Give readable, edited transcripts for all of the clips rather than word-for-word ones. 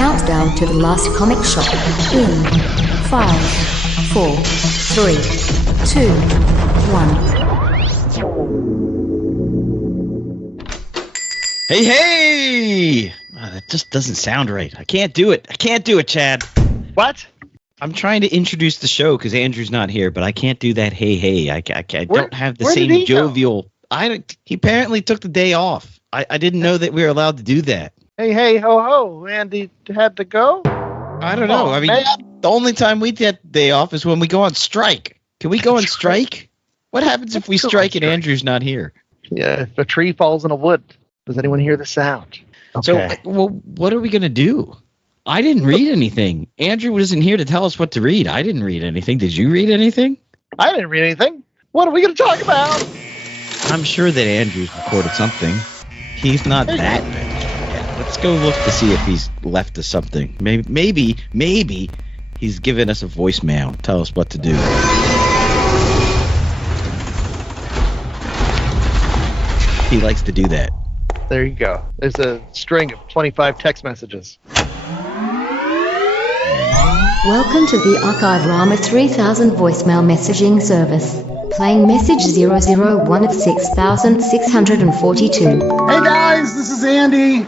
countdown to the last comic shop in 5, 4, 3, 2, 1. Hey! That just doesn't sound right. I can't do it. Chad. What? I'm trying to introduce the show because Andrew's not here, but I can't do that. Hey! I don't have the same jovial. He apparently took the day off. I didn't know that we were allowed to do that. Hey, ho, ho. Andy had to go? I don't know. The only time we get the day off is when we go on strike. Can we go on strike? What happens if we strike and Andrew's not here? Yeah, if a tree falls in a wood, does anyone hear the sound? Okay. So, what are we going to do? I didn't read anything. Andrew wasn't here to tell us what to read. I didn't read anything. Did you read anything? I didn't read anything. What are we going to talk about? I'm sure that Andrew's recorded something. He's not that bad. Let's go look to see if he's left us something. Maybe he's given us a voicemail. Tell us what to do. He likes to do that. There you go. There's a string of 25 text messages. Welcome to the Archive Rama 3000 voicemail messaging service. Playing message 001 of 6642. Hey guys, this is Andy.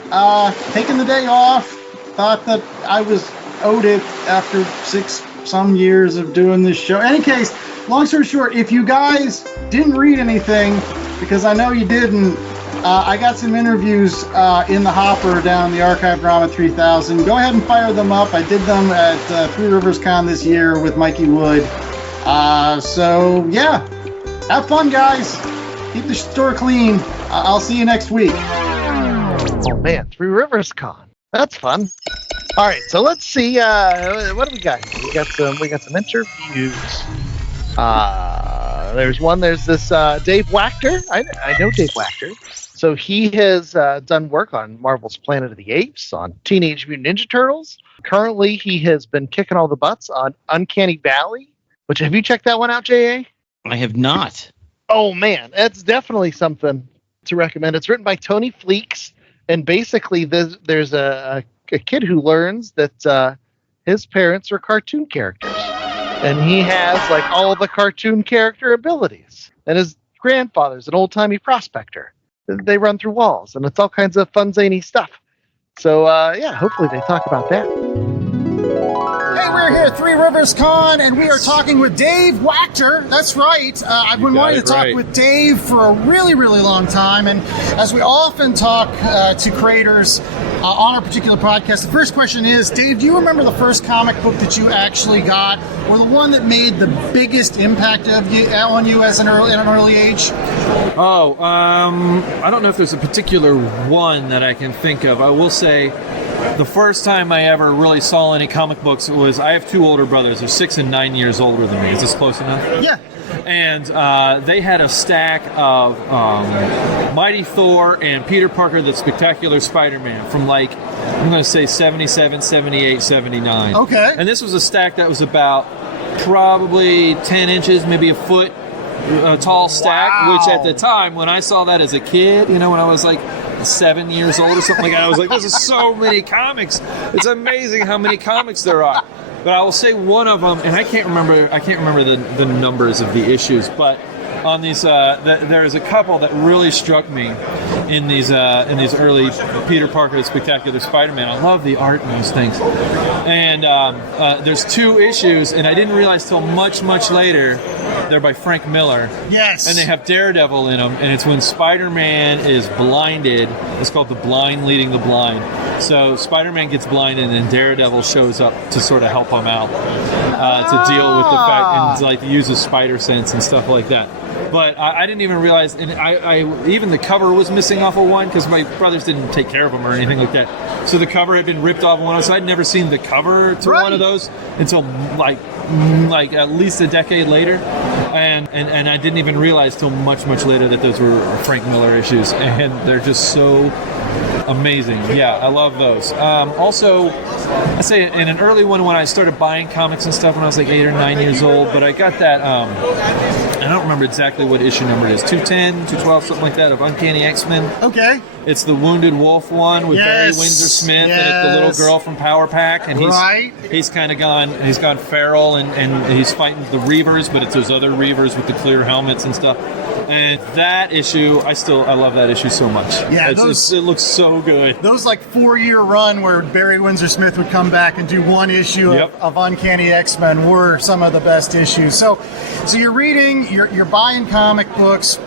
Taking the day off. Thought that I was owed it after 6 some years of doing this show. Any case, long story short, if you guys didn't read anything, because I know you didn't, I got some interviews in the hopper down in the Archive Drama 3000. Go ahead and fire them up. I did them at Three Rivers Con this year with Mikey Wood. So yeah, have fun, guys. Keep the store clean. I'll see you next week. Oh man, Three Rivers Con. That's fun. All right, so let's see. What do we got? We got some interviews. There's one. There's this Dave Wachter. I know Dave Wachter. So he has done work on Marvel's Planet of the Apes, on Teenage Mutant Ninja Turtles. Currently, he has been kicking all the butts on Uncanny Valley. Which, have you checked that one out, J.A.? I have not. Oh man, that's definitely something to recommend. It's written by Tony Fleeks, and basically there's a kid who learns that his parents are cartoon characters, and he has like all the cartoon character abilities. And his grandfather's an old-timey prospector. They run through walls, and it's all kinds of fun, zany stuff. So yeah, hopefully they talk about that. Hey, we're here at Three Rivers Con, and we are talking with Dave Wachter. That's right. I've been wanting to talk with Dave for a really, really long time. And as we often talk to creators on our particular podcast, the first question is, Dave, do you remember the first comic book that you actually got, or the one that made the biggest impact on you as in an early age? Oh, I don't know if there's a particular one that I can think of. I will say the first time I ever really saw any comic books was, I have two older brothers. They're 6 and 9 years older than me. Is this close enough? Yeah. And they had a stack of Mighty Thor and Peter Parker, the Spectacular Spider-Man from like, I'm going to say 77, 78, 79. Okay. And this was a stack that was about probably 10 inches, maybe a foot tall stack, wow. Which at the time, when I saw that as a kid, when I was like 7 years old or something like that, I was like, this is so many comics. It's amazing how many comics there are. But I will say one of them, and I can't remember the numbers of the issues, but on these, there's a couple that really struck me in these early Peter Parker, the Spectacular Spider-Man. I love the art in those things. And there's 2 issues, and I didn't realize till much, much later, they're by Frank Miller. Yes. And they have Daredevil in them, and it's when Spider-Man is blinded. It's called The Blind Leading the Blind. So Spider-Man gets blinded, and then Daredevil shows up to sort of help him out to deal with the fact, and like uses spider sense and stuff like that. But I didn't even realize, and I even the cover was missing off of one because my brothers didn't take care of them or anything like that. So the cover had been ripped off of one, so I'd never seen the cover to one of those until like at least a decade later. And I didn't even realize till much, much later that those were Frank Miller issues, and they're just so amazing. Yeah, I love those. Also, I say in an early one when I started buying comics and stuff when I was like 8 or 9 years old, but I got that, I don't remember exactly what issue number it is, 210, 212, something like that, of Uncanny X-Men. Okay. It's the Wounded Wolf one with Barry Yes, Windsor Smith and yes. the little girl from Power Pack, and he's kind of gone feral, and he's fighting the Reavers, but it's those other Reavers with the clear helmets and stuff. And that issue, I love that issue so much. Yeah, it looks so good. Those like 4-year run where Barry Windsor Smith would come back and do one issue of Uncanny X-Men were some of the best issues. So you're reading, you're buying comic books.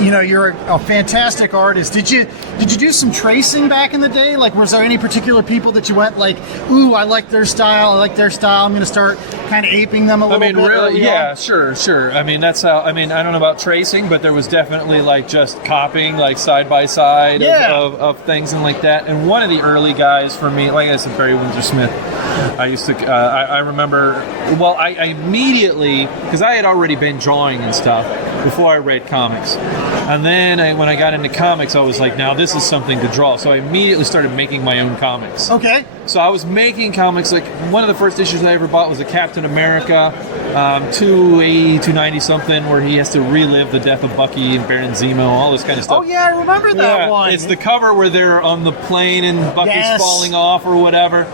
You know, you're a fantastic artist. Did you do some tracing back in the day? Like, was there any particular people that you went like, ooh, I like their style, I'm going to start kind of aping them a little bit? Really, yeah, sure. I mean, that's how. I mean, I don't know about tracing, but there was definitely like just copying, like side by side of things and like that. And one of the early guys for me, like I said, Barry Windsor Smith. I used to. I remember. Well, I immediately, because I had already been drawing and stuff before I read comics, and then when I got into comics, I was like, now this is something to draw. So I immediately started making my own comics. Okay. So I was making comics. Like one of the first issues I ever bought was a Captain America 280, 290 something, where he has to relive the death of Bucky and Baron Zemo, all this kind of stuff. Oh yeah, I remember that one. It's the cover where they're on the plane and Bucky's falling off or whatever.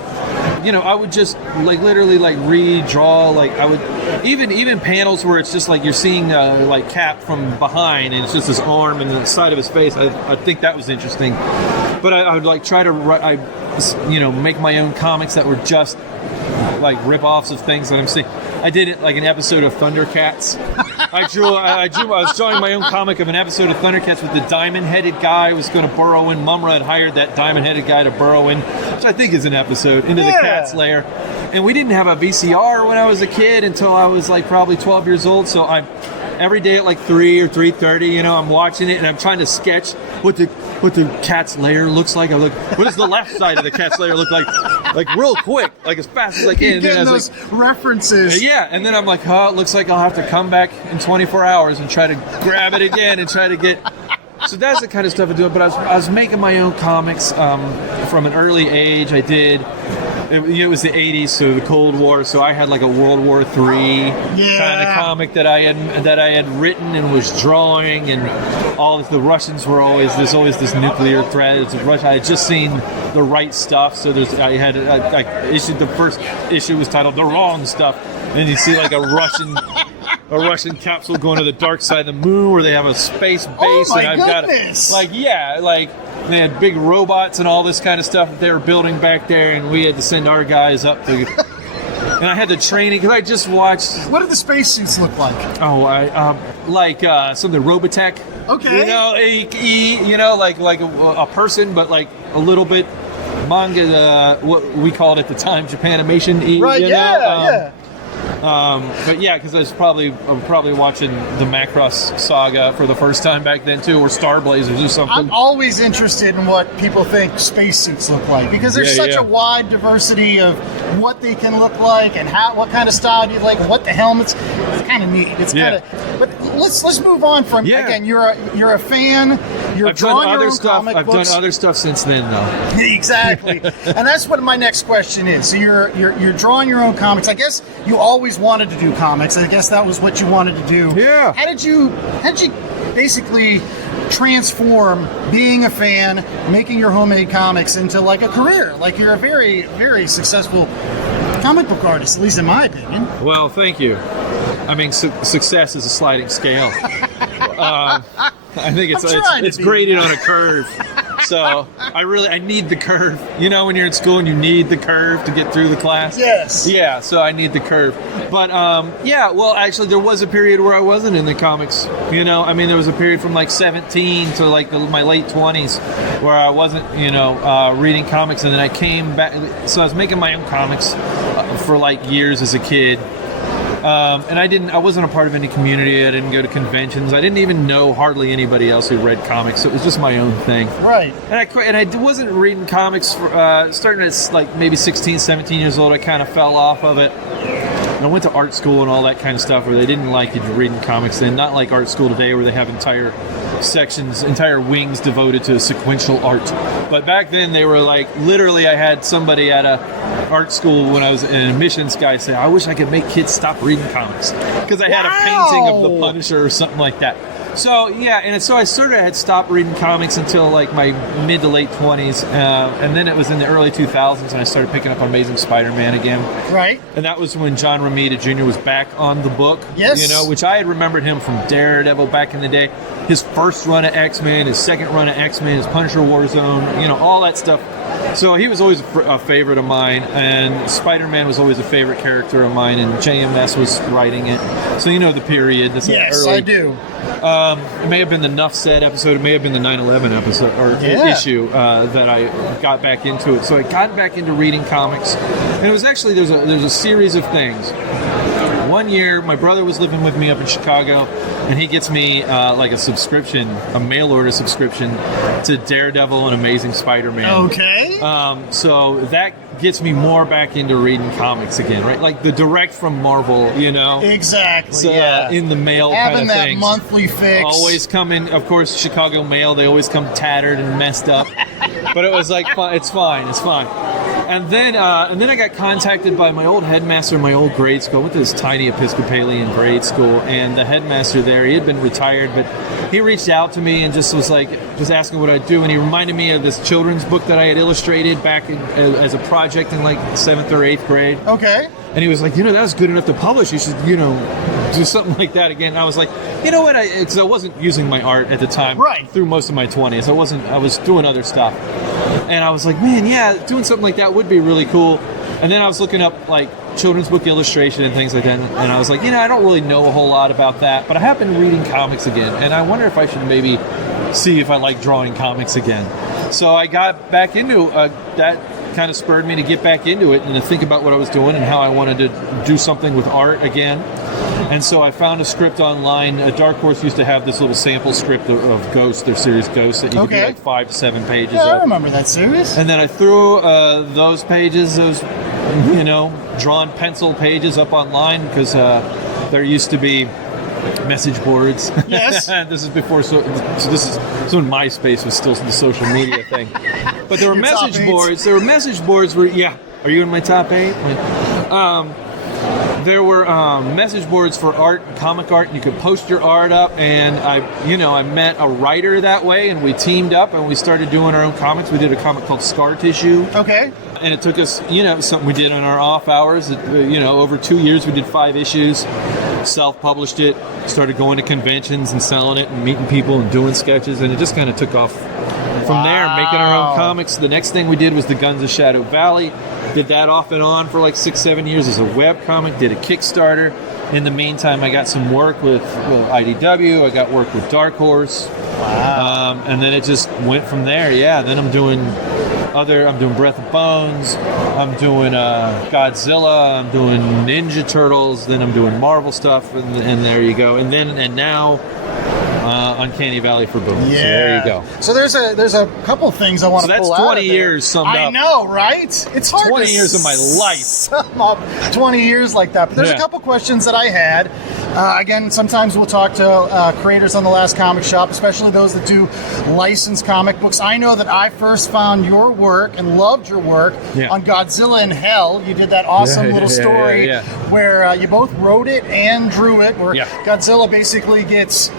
You know, I would just like literally like redraw. Like I would even panels where it's just like you're seeing like Cap from behind and it's just his arm and the side of his face. I think that was interesting. But I would like try to make my own comics that were just like rip-offs of things that I'm seeing. I did it like an episode of Thundercats. I was drawing my own comic of an episode of Thundercats with the diamond-headed guy who was going to burrow in. Mumra had hired that diamond-headed guy to burrow in, which I think is an episode, into the cat's lair. And we didn't have a VCR when I was a kid until I was like probably 12 years old. So every day at like 3 or 3:30, I'm watching it and I'm trying to sketch what the cat's lair looks like. I'm like, what does the left side of the cat's lair look like? Like real quick, like as fast as I can. And then those references. Yeah, and then I'm like, it looks like I'll have to come back in 24 hours and try to grab it again and try to get. So that's the kind of stuff I do. But I was making my own comics from an early age. I did. It was the 80s, so the Cold War. So I had like a World War III kind of comic that I had written and was drawing, and all the Russians were always this nuclear threat. I had just seen The Right Stuff, so I issued the first issue was titled The Wrong Stuff, and then you see like a Russian capsule going to the dark side of the moon where they have a space base. Oh my and I've goodness. got they had big robots and all this kind of stuff that they were building back there, and we had to send our guys up to. And I had the training because I just watched. What did the spacesuits look like? Oh, something Robotech. Okay. Like a person, but like a little bit manga. What we called at the time Japanimation. Right. Yeah. But yeah, because I was probably watching the Macross saga for the first time back then too, or Star Blazers or something. I'm always interested in what people think spacesuits look like because there's such a wide diversity of what they can look like and what kind of style do you like, what the helmets. It's kind of neat. It's kind of. But let's move on from again. You're a fan. I've drawing your own comic books. I've done other stuff since then though. Exactly, and that's what my next question is. So you're drawing your own comics. I guess you always wanted to do comics. I guess that was what you wanted to do. Yeah. How did you basically transform being a fan, making your homemade comics into like a career? Like you're a very, very successful comic book artist, at least in my opinion. Well, thank you. I mean, success is a sliding scale. I think it's graded on a curve. So I need the curve. When you're in school and you need the curve to get through the class. Yes. Yeah, so I need the curve. But well, actually there was a period where I wasn't in the comics. There was a period from like 17 to like my late 20s where I wasn't, reading comics, and then I came back. So I was making my own comics for like years as a kid. And I wasn't a part of any community. I didn't go to conventions. I didn't even know hardly anybody else who read comics. So it was just my own thing. Right. And I wasn't reading comics starting at like maybe 16, 17 years old. I kind of fell off of it. And I went to art school and all that kind of stuff where they didn't like you reading comics then. Not like art school today where they have entire sections, entire wings devoted to sequential art. But back then they were like, literally I had somebody at a art school when I was an admissions guy say, I wish I could make kids stop reading comics. Because I had a painting of the Punisher or something like that. So yeah, and so I sort of had stopped reading comics until like my mid to late 20s, and then it was in the early 2000s, and I started picking up Amazing Spider-Man again. Right. And that was when John Romita Jr. was back on the book. Yes. You know, which I had remembered him from Daredevil back in the day. His first run of X-Men, his second run of X-Men, his Punisher Warzone, you know, all that stuff. So he was always a favorite of mine, and Spider-Man was always a favorite character of mine, and JMS was writing it. So you know the period. Yes, I do. It may have been the Nuff Said episode. It may have been the 9/11 episode or issue that I got back into it. So I got back into reading comics, and it was actually there's a series of things. One year, my brother was living with me up in Chicago, and he gets me like a subscription, a mail order subscription to Daredevil and Amazing Spider-Man. Okay. So that gets me more back into reading comics again, right? Like the direct from Marvel, you know? Exactly. So, yeah. in the mail Having kind of that things. monthly fix. Always coming, of course, Chicago mail. They always come tattered and messed up. But it was like, it's fine. And then I got contacted by my old headmaster in my old grade school. I went to this tiny Episcopalian grade school, and the headmaster there, he had been retired, but he reached out to me and just was asking what I'd do, and he reminded me of this children's book that I had illustrated back as a project in like 7th or 8th grade. Okay. And he was like, that was good enough to publish. You should, do something like that again. And I was like, you know what? Because I wasn't using my art at the time. Right. Through most of my 20s. I was doing other stuff. And I was like, man, yeah, doing something like that would be really cool. And then I was looking up like children's book illustration and things like that. And I was like, I don't really know a whole lot about that. But I have been reading comics again. And I wonder if I should maybe see if I like drawing comics again. So I got back into that. Kind of spurred me to get back into it and to think about what I was doing and how I wanted to do something with art again. And so I found a script online. Dark Horse used to have this little sample script of Ghost, their series Ghost, that you could do like 5 to 7 pages of. I remember that series. And then I threw those pages, drawn pencil pages up online because there used to be message boards. Yes. This is before, so this is when MySpace was still the social media thing. But there were message boards. There were message boards where, are you in my top 8? There were message boards for art, comic art. You could post your art up, and I met a writer that way, and we teamed up and we started doing our own comics. We did a comic called Scar Tissue. Okay. And it took us, something we did in our off hours. Over 2 years we did 5 issues. Self-published it, started going to conventions and selling it and meeting people and doing sketches, and it just kind of took off from there, making our own comics. The next thing we did was the Guns of Shadow Valley. Did that off and on for like 6-7 years as a web comic, did a Kickstarter. In the meantime, I got some work with IDW, I got work with Dark Horse. Wow. And then it just went from there, Then I'm doing Breath of Bones, I'm doing Godzilla, I'm doing Ninja Turtles, then I'm doing Marvel stuff, and there you go. And now Uncanny Valley for Boom. Yeah. So there you go. So there's a couple things I want to pull out. So that's 20 years summed up. I know, right? It's hard 20 to years of my life. Sum up 20 years like that. But there's a couple questions that I had. Again, sometimes we'll talk to creators on The Last Comic Shop, especially those that do licensed comic books. I know that I first found your work and loved your work on Godzilla in Hell. You did that awesome little story where you both wrote it and drew it, where Godzilla basically gets,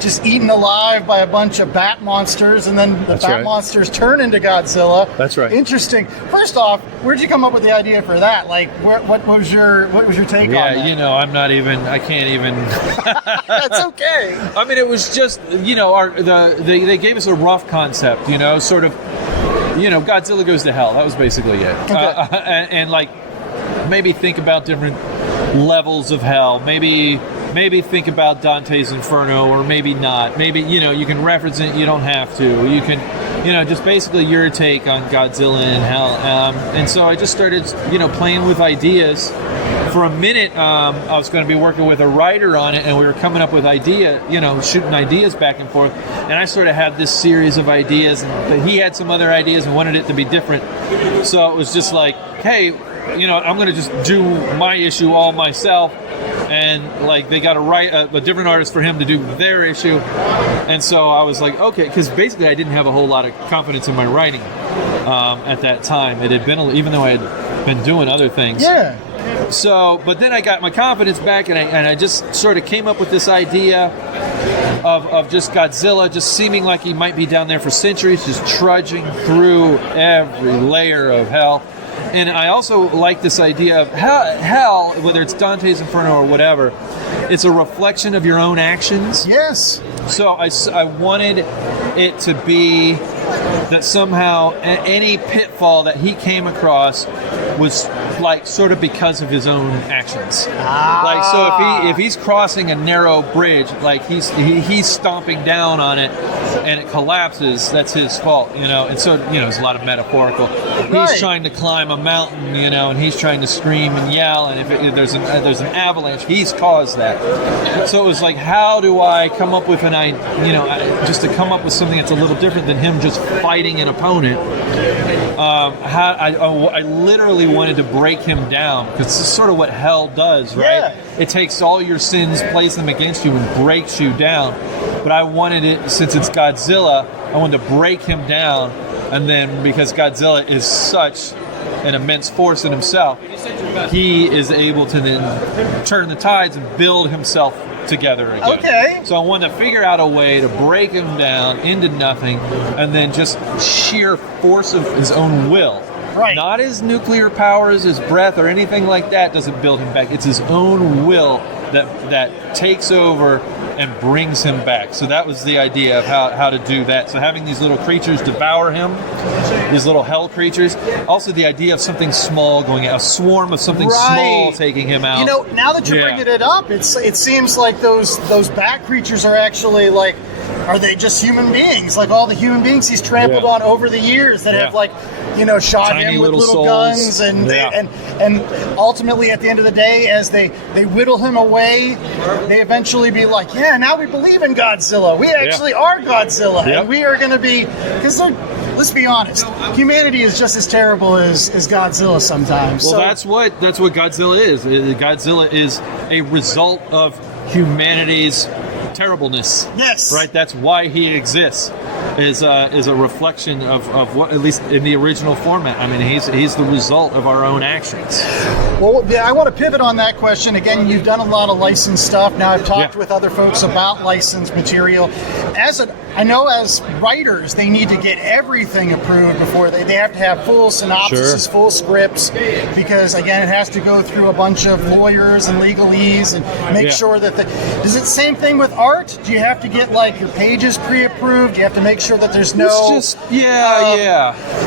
just eaten alive by a bunch of bat monsters, and then the bat monsters turn into Godzilla. That's right. Interesting. First off, where'd you come up with the idea for that? Like, what was your take on that? I'm not even. I can't even. That's okay. I mean, it was just they gave us a rough concept, sort of. Godzilla goes to hell. That was basically it. Okay. And maybe think about different levels of hell. Maybe think about Dante's Inferno, or maybe not. Maybe, you can reference it, you don't have to. You can, just basically your take on Godzilla and hell. And so I just started, playing with ideas. For a minute, I was going to be working with a writer on it, and we were coming up with shooting ideas back and forth. And I sort of had this series of ideas, but he had some other ideas and wanted it to be different. So it was just like, hey, I'm going to just do my issue all myself. And they got to write a different artist for him to do their issue. And so I was like, okay, because basically I didn't have a whole lot of confidence in my writing at that time. It had been, even though I had been doing other things. Yeah. So, but then I got my confidence back, and I just sort of came up with this idea of just Godzilla just seeming like he might be down there for centuries, just trudging through every layer of hell. And I also like this idea of hell, whether it's Dante's Inferno or whatever, it's a reflection of your own actions. Yes. So I wanted it to be that somehow any pitfall that he came across was like sort of because of his own actions. Like, so if he's crossing a narrow bridge, like he's stomping down on it and it collapses, that's his fault, And so, there's a lot of metaphorical. Right. He's trying to climb a mountain, and he's trying to scream and yell, and if there's an avalanche, he's caused that. So it was like, how do I come up with just to come up with something that's a little different than him just fighting an opponent. I literally wanted to break him down, because this is sort of what hell does, right? Yeah. It takes all your sins, plays them against you, and breaks you down. But I wanted it, since it's Godzilla, I wanted to break him down, and then because Godzilla is such an immense force in himself, he is able to then turn the tides and build himself together again. Okay. So I wanted to figure out a way to break him down into nothing, and then just sheer force of his own will. Right. Not his nuclear powers, his breath, or anything like that doesn't build him back. It's his own will that takes over and brings him back. So that was the idea of how to do that. So having these little creatures devour him, these little hell creatures. Also the idea of something small going out, a swarm of something small taking him out. Now that you're bringing it up, it seems like those bat creatures are actually like, are they just human beings? Like all the human beings he's trampled on over the years that have shot Tiny him with little souls. guns, and ultimately at the end of the day, as they whittle him away, they eventually be like, yeah, now we believe in Godzilla. We actually are Godzilla, and we are going to be, because let's be honest, humanity is just as terrible as Godzilla sometimes. Well, that's what Godzilla is. Godzilla is a result of humanity's terribleness. Yes. Right? That's why he exists. Is a reflection of what, at least in the original format. I mean, he's the result of our own actions. Well, I want to pivot on that question. Again, you've done a lot of licensed stuff. Now, I've talked with other folks about licensed material. I know as writers, they need to get everything approved before they have to have full synopses, full scripts, because, again, it has to go through a bunch of lawyers and legalese and make sure that is it same thing with art? Do you have to get, like, your pages pre-approved? Do you have to make sure that there's no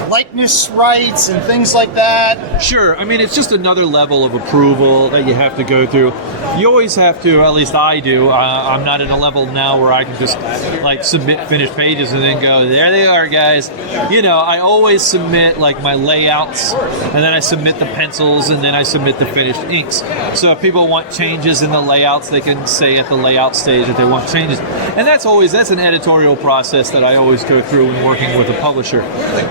likeness rights and things like that? Sure. I mean, it's just another level of approval that you have to go through. You always have to, at least I do. I'm not at a level now where I can just like submit finished pages and then go, there they are, guys. I always submit like my layouts, and then I submit the pencils, and then I submit the finished inks. So if people want changes in the layouts, they can say at the layout stage that they want changes. And that's an editorial process that I always go through when working with a publisher.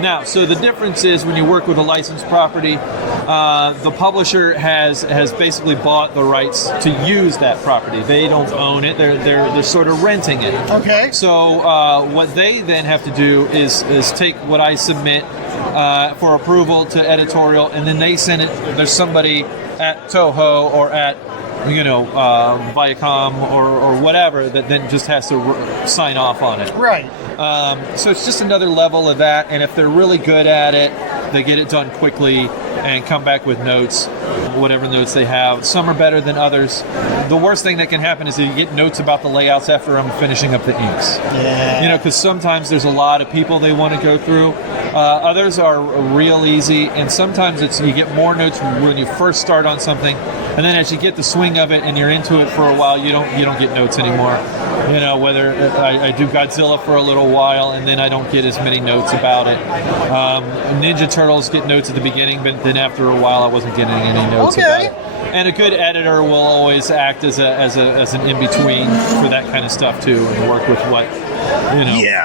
Now, so the difference is when you work with a licensed property, the publisher has basically bought the rights to use that property. They don't own it. They're sort of renting it. Okay. So what they then have to do is take what I submit for approval to editorial, and then they send it. There's somebody at Toho or at Viacom or whatever that then just has to sign off on it. Right. So it's just another level of that, and if they're really good at it, they get it done quickly and come back with notes, whatever notes they have. Some are better than others. The worst thing that can happen is that you get notes about the layouts after I'm finishing up the inks. Yeah. Because sometimes there's a lot of people they want to go through. Others are real easy, and sometimes you get more notes when you first start on something, and then as you get the swing of it and you're into it for a while, you don't get notes anymore. Whether I do Godzilla for a little while, and then I don't get as many notes about it. Ninja Turtles get notes at the beginning, but then after a while I wasn't getting any notes about it. And a good editor will always act as an in-between for that kind of stuff too, and work with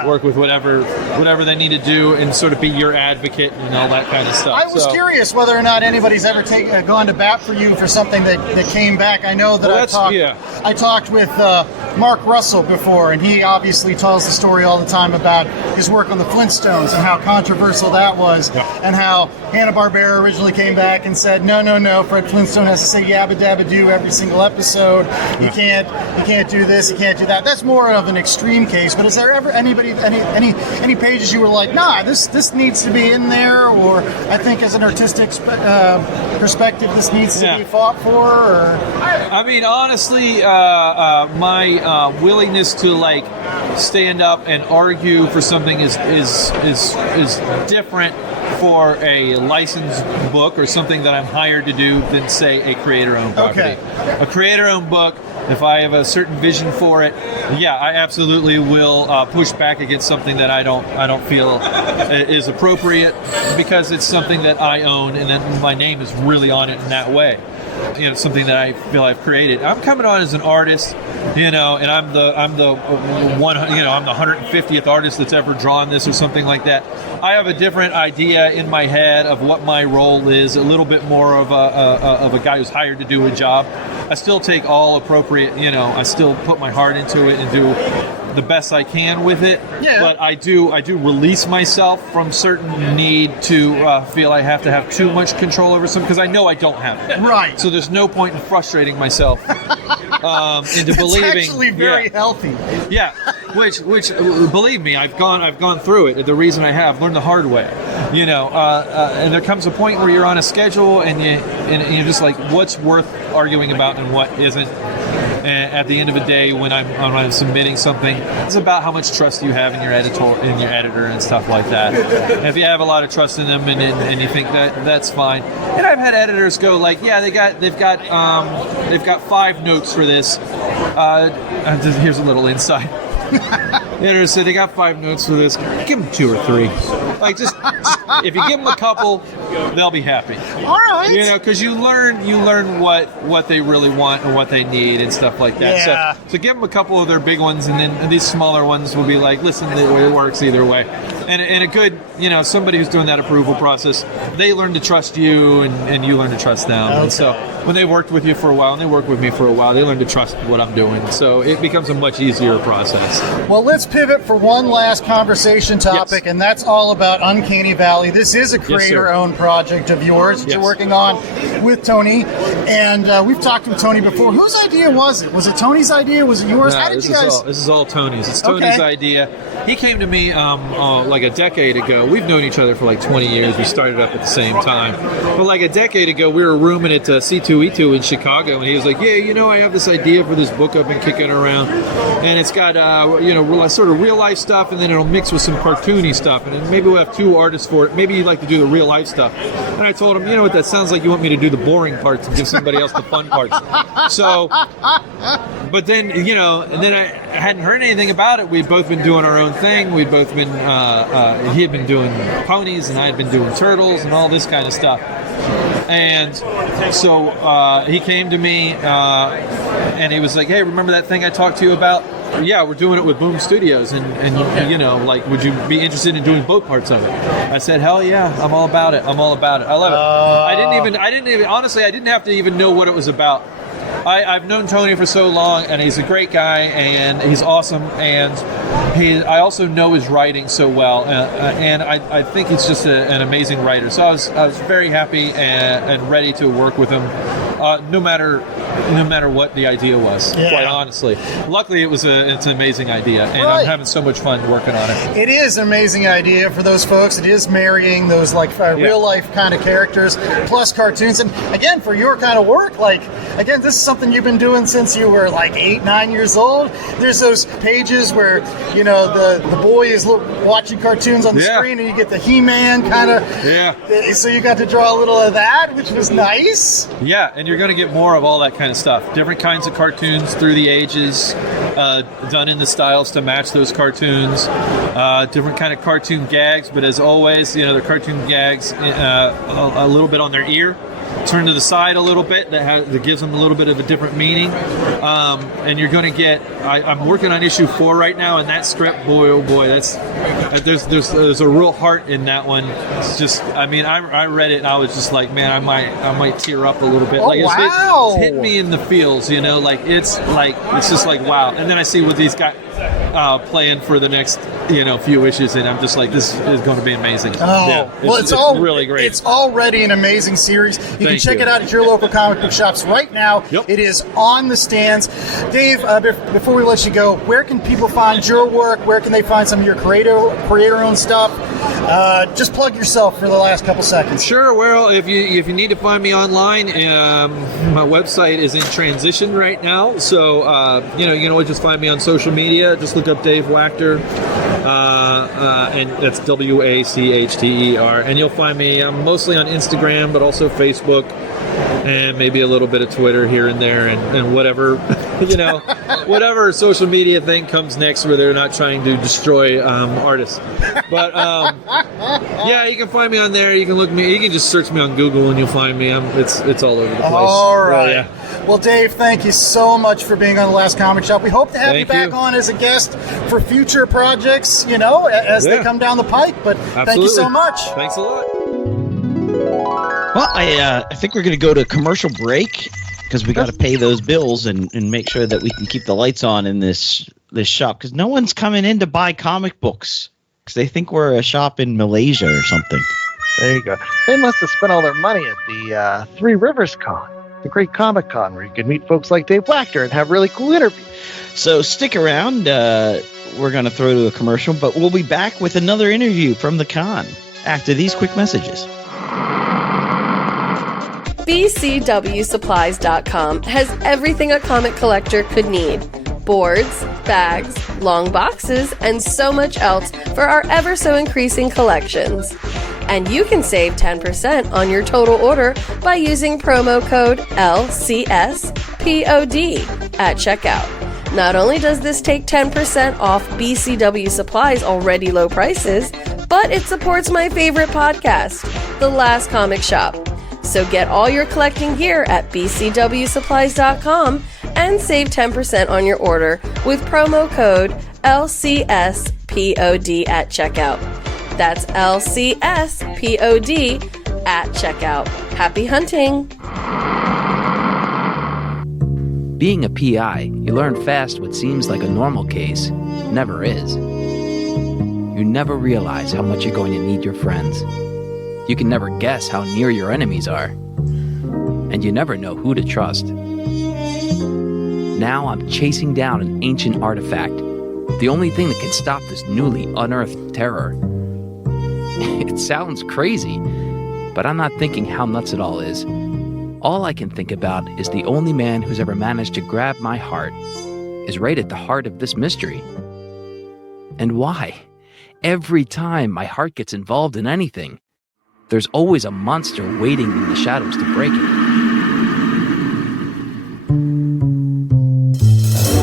work with whatever they need to do, and sort of be your advocate and all that kind of stuff. I was curious whether or not anybody's ever gone to bat for you for something that came back. I know that I talked with Mark Russell before, and he obviously tells the story all the time about his work on the Flintstones and how controversial that was. and how Hanna-Barbera originally came back and said, no, Fred Flintstone has to say yabba dabba doo every single episode. You can't do this, you can't do that. That's more of an extreme case. But is there ever any pages you were like, nah, this needs to be in there, or I think as an artistic perspective, this needs to be fought for? Or? I mean, honestly, my willingness to like stand up and argue for something is different for a licensed book or something that I'm hired to do than, say, a creator-owned property. Okay. A creator-owned book, if I have a certain vision for it, yeah, I absolutely will push back against something that I don't feel is appropriate, because it's something that I own and that my name is really on it in that way. You know, something that I feel I've created. I'm coming on as an artist, and I'm the one, I'm the 150th artist that's ever drawn this or something like that. I have a different idea in my head of what my role is, a little bit more of a guy who's hired to do a job. I still take all appropriate, I still put my heart into it and do the best I can with it. Yeah. But I do release myself from certain need to feel I have to have too much control over something, because I know I don't have it. Right. So there's no point in frustrating myself into That's believing. actually very healthy. Yeah, which believe me, I've gone through it. The reason I have learned the hard way, and there comes a point where you're on a schedule and you're just like, what's worth arguing about and what isn't. And at the end of the day, when I'm submitting something, it's about how much trust you have in your editor and stuff like that. And if you have a lot of trust in them and you think that's fine. And I've had editors go like, yeah, they've got 5 notes for this. Here's a little insight. The editor said they got 5 notes for this. Give them 2 or 3. Like just if you give them a couple, they'll be happy. All right. Because you learn what they really want and what they need and stuff like that. Yeah. So give them a couple of their big ones, and then these smaller ones will be like, listen, it works either way. And a good, somebody who's doing that approval process, they learn to trust you, and you learn to trust them. Okay. And so when they worked with you for a while, and they work with me for a while, they learn to trust what I'm doing. So it becomes a much easier process. Well, let's pivot for one last conversation topic, Yes. and that's all about Uncanny Valley. This is a Yes, sir. creator-owned project of yours that you're Yes. working on with Tony, and we've talked with Tony before. Whose idea was it? Was it Tony's idea? Was it yours? How did this you guys... this is all Tony's. It's Tony's Okay. idea. He came to me like a decade ago. We've known each other for like 20 years. We started up at the same time. But like a decade ago, we were rooming at C2E2 in Chicago, and he was like, yeah, I have this idea for this book I've been kicking around. And it's got, sort of real life stuff, and then it'll mix with some cartoony stuff. And then maybe we'll have 2 artists for it. Maybe you'd like to do the real life stuff. And I told him, you know what, that sounds like you want me to do the boring parts and give somebody else the fun parts. So, but then, and then I hadn't heard anything about it. We'd both been doing our own thing. We'd both been, he had been doing ponies, and I had been doing turtles and all this kind of stuff. And so he came to me and he was like, hey, remember that thing I talked to you about? Yeah, we're doing it with Boom Studios, and would you be interested in doing boat parts of it? I said, hell yeah, I'm all about it. I love it. I didn't even honestly, I didn't have to even know what it was about. I've known Tony for so long, and he's a great guy, and he's awesome, and I also know his writing so well, and I think he's just an amazing writer. So I was very happy and ready to work with him, no matter what the idea was. Yeah. Quite honestly, luckily it's an amazing idea, and Right. I'm having so much fun working on it. It is an amazing idea for those folks. It is marrying those real life kind of characters plus cartoons. And again, for your kind of work, this is something you've been doing since you were 8, 9 years old. There's those pages where, the boy is watching cartoons on the Yeah. screen, and you get the He-Man kind of. Yeah. So you got to draw a little of that, which was nice. Yeah, and you're going to get more of all that kind of stuff. Different kinds of cartoons through the ages, done in the styles to match those cartoons. Different kind of cartoon gags, but as always, the cartoon gags a little bit on their ear, turn to the side a little bit. That gives them a little bit of a different meaning. And you're going to get. I'm working on issue 4 right now, and that script, boy, oh boy, there's a real heart in that one. It's just, I read it and I was just like, man, I might tear up a little bit. Oh, wow. It's hit me in the feels, it's just like wow. And then I see what these guys. plan for the next few issues, and I'm just like, this is going to be amazing. It's really great. It's already an amazing series. You can check you. it out at your local comic book shops right now. Yep. It is on the stands. Dave, before we let you go, where can people find your work? Where can they find some of your creator-owned stuff? Just plug yourself for the last couple seconds. Sure. Well, if you need to find me online, my website is in transition right now, so you can always just find me on social media. Just look up Dave Wachter, and that's Wachter, and you'll find me. I'm mostly on Instagram, but also Facebook, and maybe a little bit of Twitter here and there, and whatever whatever social media thing comes next, where they're not trying to destroy artists. But yeah, you can find me on there. You can you can just search me on Google and you'll find me. It's all over the place. All right. Yeah. Well, Dave, thank you so much for being on The Last Comic Shop. We hope to have you back on as a guest for future projects, as they come down the pike. But Thank you so much. Thanks a lot. Well, I think we're going to go to a commercial break because we got to pay those bills and make sure that we can keep the lights on in this shop, because no one's coming in to buy comic books because they think we're a shop in Malaysia or something. There you go. They must have spent all their money at the Three Rivers Con, the great Comic Con, where you can meet folks like Dave Wachter and have really cool interviews. So stick around. We're going to throw to a commercial, but we'll be back with another interview from the con after these quick messages. BCWSupplies.com has everything a comic collector could need. Boards, bags, long boxes, and so much else for our ever so increasing collections. And you can save 10% on your total order by using promo code LCSPOD at checkout. Not only does this take 10% off BCW Supplies' already low prices, but it supports my favorite podcast, The Last Comic Shop. So get all your collecting gear at bcwsupplies.com and save 10% on your order with promo code LCSPOD at checkout. That's LCSPOD at checkout. Happy hunting! Being a PI, you learn fast what seems like a normal case never is. You never realize how much you're going to need your friends. You can never guess how near your enemies are. And you never know who to trust. Now I'm chasing down an ancient artifact, the only thing that can stop this newly unearthed terror. It sounds crazy, but I'm not thinking how nuts it all is. All I can think about is the only man who's ever managed to grab my heart is right at the heart of this mystery. And why? Every time my heart gets involved in anything, there's always a monster waiting in the shadows to break it.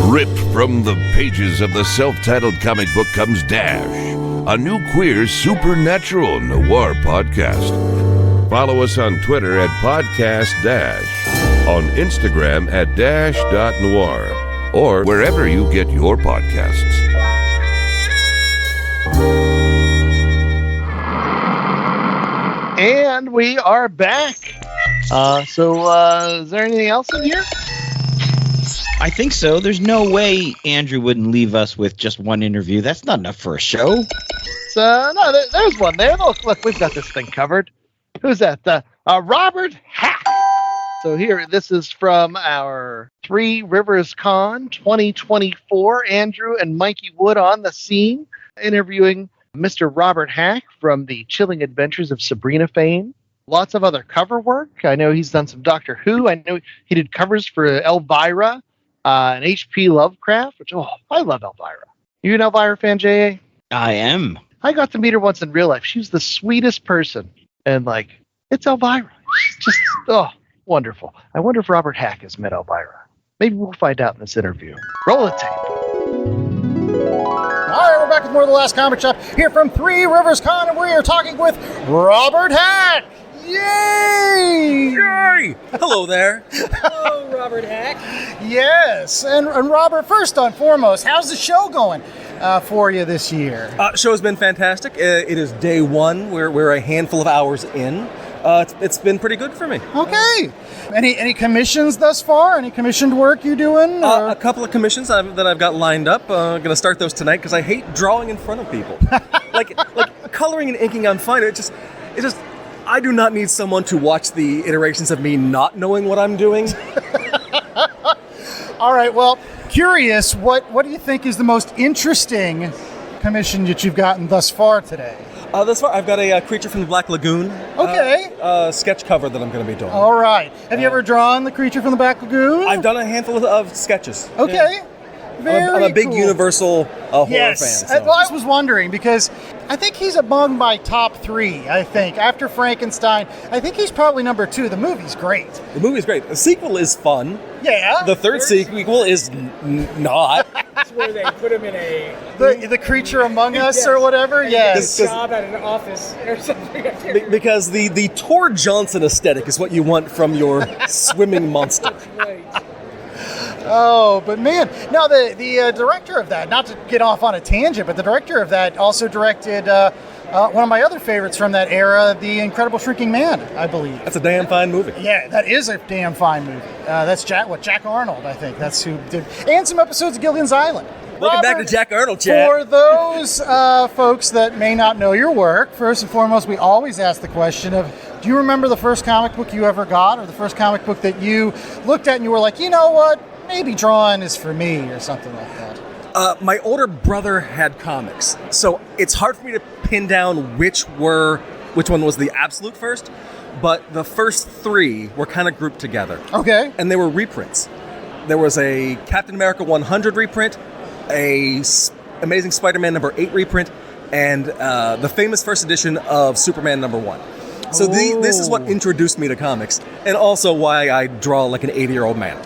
Ripped from the pages of the self-titled comic book comes Dash, a new queer supernatural noir podcast. Follow us on Twitter at Podcast Dash, on Instagram at dash.noir, or wherever you get your podcasts. And we are back. So is there anything else in here? I think so. There's no way Andrew wouldn't leave us with just one interview. That's not enough for a show. No, there's one there. Look, we've got this thing covered. Who's that? Robert Hack. So here, this is from our Three Rivers Con 2024. Andrew and Mikey Wood on the scene, interviewing Mr. Robert Hack from the Chilling Adventures of Sabrina fame. Lots of other cover work. I know he's done some Doctor Who. I know he did covers for Elvira and H.P. Lovecraft, which, I love Elvira. You an Elvira fan, J.A.? I am. I got to meet her once in real life. She was the sweetest person. And, it's Elvira. She's just, wonderful. I wonder if Robert Hack has met Elvira. Maybe we'll find out in this interview. Roll the tape. All right, we're back with more of The Last Comic Shop here from Three Rivers Con, and we are talking with Robert Hack. Yay! Yay! Hello there. Hello, Robert Hack. Yes, and Robert, first and foremost, how's the show going for you this year? Show's been fantastic. It is day one. We're a handful of hours in. It's been pretty good for me. Okay. Any commissions thus far? Any commissioned work you doing? A couple of commissions that I've got lined up. I'm going to start those tonight because I hate drawing in front of people. like coloring and inking, I'm fine. It just, I do not need someone to watch the iterations of me not knowing what I'm doing. All right. Well, curious. What do you think is the most interesting commission that you've gotten thus far today? Thus far, I've got a Creature from the Black Lagoon. Okay. Sketch cover that I'm going to be doing. All right. Have you ever drawn the Creature from the Black Lagoon? I've done a handful of sketches. Okay. Yeah. I'm a big cool. Universal horror fan. So. Well, I was wondering because I think he's among my top 3, I think. After Frankenstein, I think he's probably number 2. The movie's great. The movie's great. The sequel is fun. Yeah. The third sequel is not. That's where they put him in a... The Creature Among Us or whatever? Yes. A job at an office or something. Because the Tor Johnson aesthetic is what you want from your swimming monster. Right. Oh, but man, now the director of that, not to get off on a tangent, but the director of that also directed one of my other favorites from that era, The Incredible Shrinking Man, I believe. That's a damn fine movie. Yeah, that is a damn fine movie. That's Jack Arnold, I think. That's who did, and some episodes of Gilligan's Island. Welcome back to Jack Arnold, Chad. For those folks that may not know your work, first and foremost, we always ask the question of, do you remember the first comic book you ever got, or the first comic book that you looked at and you were like, you know what? Maybe drawing is for me, or something like that. My older brother had comics, so it's hard for me to pin down which one was the absolute first, but the first 3 were kind of grouped together. Okay. And they were reprints. There was a Captain America 100 reprint, a Amazing Spider-Man number 8 reprint, and the famous first edition of Superman number 1. So this is what introduced me to comics, and also why I draw like an 80-year-old man.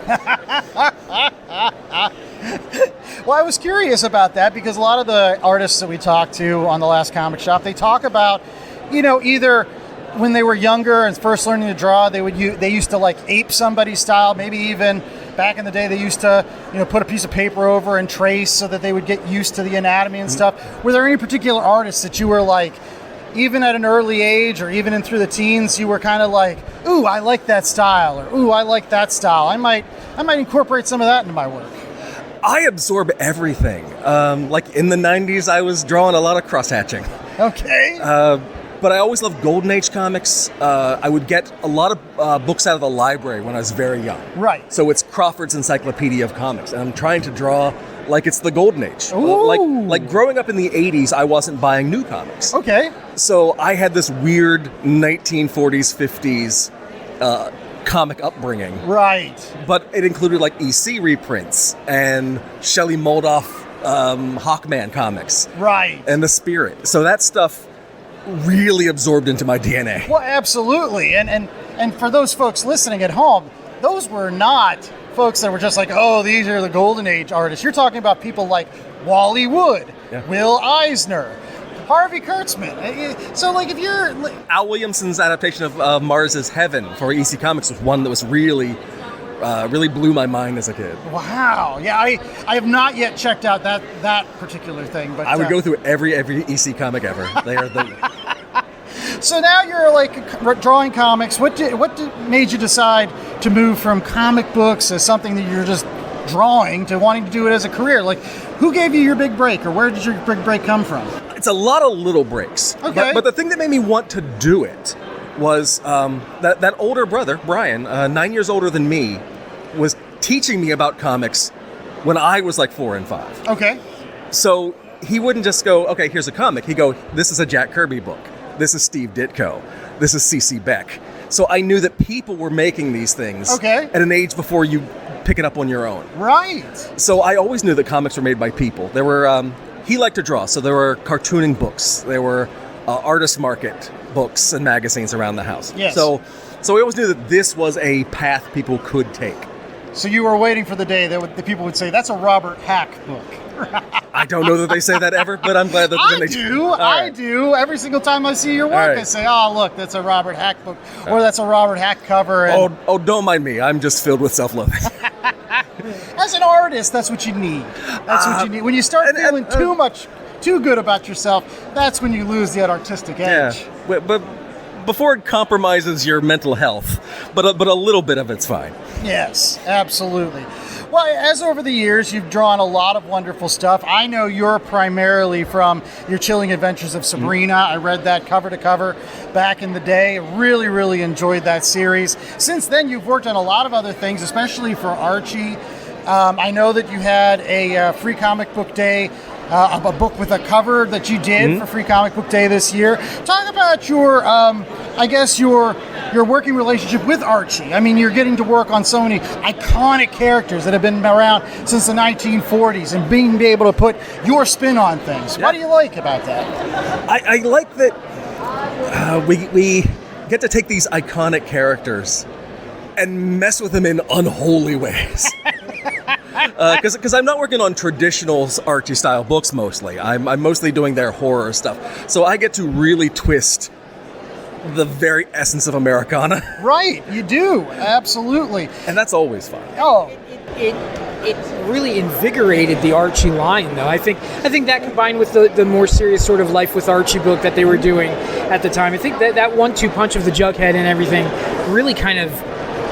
Well, I was curious about that because a lot of the artists that we talked to on the last comic shop, they talk about, either when they were younger and first learning to draw, they used to like ape somebody's style. Maybe even back in the day, they used to, put a piece of paper over and trace so that they would get used to the anatomy and stuff. Were there any particular artists that you were like, even at an early age or even in through the teens, you were kind of like, ooh, I like that style, or ooh, I like that style. I might incorporate some of that into my work. I absorb everything. Like in the 90s, I was drawing a lot of cross-hatching. Okay. But I always loved Golden Age comics. I would get a lot of books out of the library when I was very young. Right. So it's Crawford's Encyclopedia of Comics, and I'm trying to draw like it's the Golden Age. Ooh. Like growing up in the 80s, I wasn't buying new comics. Okay. So I had this weird 1940s, 50s comic upbringing. Right. But it included like EC reprints and Shelley Moldoff Hawkman comics. Right. And The Spirit. So that stuff really absorbed into my DNA. Well, absolutely. And for those folks listening at home, those were not folks that were just like, oh, these are the Golden Age artists. You're talking about people like Wally Wood, Will Eisner, Harvey Kurtzman. So, like, if you're... Al Williamson's adaptation of Mars is Heaven for EC Comics was one that was really blew my mind as a kid. Wow. Yeah, I have not yet checked out that particular thing. But I would go through every EC comic ever. They are the... So now you're like drawing comics. What made you decide to move from comic books as something that you're just drawing to wanting to do it as a career? Like, who gave you your big break, or where did your big break come from? It's a lot of little breaks. Okay. But the thing that made me want to do it was that older brother, Brian, 9 years older than me, was teaching me about comics when I was like 4 and 5. Okay. So he wouldn't just go, okay, here's a comic. He'd go, this is a Jack Kirby book. This is Steve Ditko. This is C.C. Beck. So I knew that people were making these things at an age before you pick it up on your own. Right. So I always knew that comics were made by people. There were, he liked to draw, so there were cartooning books. There were artist market books and magazines around the house. Yes. So I always knew that this was a path people could take. So you were waiting for the day that the people would say, that's a Robert Hack book. I don't know that they say that ever, but I'm glad that I do. I do. Every single time I see your work, I say, oh, look, that's a Robert Hack book, or that's a Robert Hack cover. And don't mind me. I'm just filled with self-loathing. As an artist, that's what you need. That's what you need. When you start feeling too good about yourself, that's when you lose that artistic edge. Yeah. But before it compromises your mental health, but a little bit of it's fine. Yes, absolutely. Well, as over the years, you've drawn a lot of wonderful stuff. I know you're primarily from your Chilling Adventures of Sabrina. I read that cover to cover back in the day. Really, really enjoyed that series. Since then, you've worked on a lot of other things, especially for Archie. I know that you had a Free Comic Book Day, a book with a cover that you did for Free Comic Book Day this year. Talk about your, your working relationship with Archie. I mean, you're getting to work on so many iconic characters that have been around since the 1940s and being able to put your spin on things. What do you like about that? I like that we get to take these iconic characters and mess with them in unholy ways. Because I'm not working on traditional Archie-style books mostly. I'm mostly doing their horror stuff. So I get to really twist the very essence of Americana. Right, you do. Absolutely. And that's always fun. Oh. It really invigorated the Archie line, though. I think that combined with the more serious sort of Life with Archie book that they were doing at the time, I think that 1-2 punch of the Jughead and everything really kind of